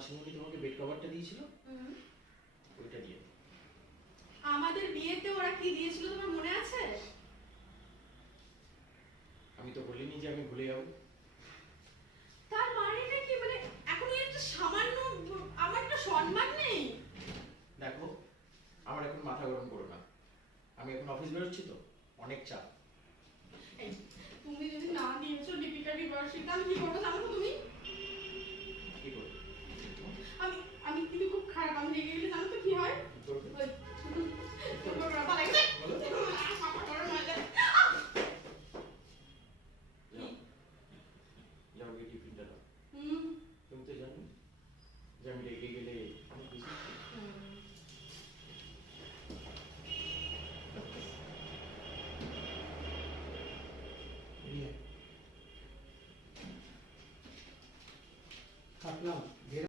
মাসিমণি তোমাকে বেড কভারটা দিয়েছিল ওইটা দিয়ে। আমাদের বিয়েতে ওরা কি দিয়েছিল তোমার মনে আছে? আমি তো বলিনি যে আমি ভুলে যাবো। তার মানেটা কি, মানে এখন একটা সামান্য আমার একটা সম্মান নেই? দেখো আমার এখন মাথা গরম করো না, আমি এখন অফিস বেরোচ্ছি তো, অনেক চাপ। এই, তুমি যদি না দিয়েছো দীপিকা বিবার্ষিকা, আমি কি করবো জানো তো তুমি? কি করবে? আমি আমি কিন্তু খুব খারাপ, আমি রেগে গেলে জানো তো কি হয়? কি করবে? ওই, তোমার বাবা লাগছে। বলো। মাথা গরম হয়ে যায়। যাও যাও গিয়ে টিফিনটা দাও। তুমি তো জানো যে আমি রেগে গেলে অনেক বেশি। থাকলাম।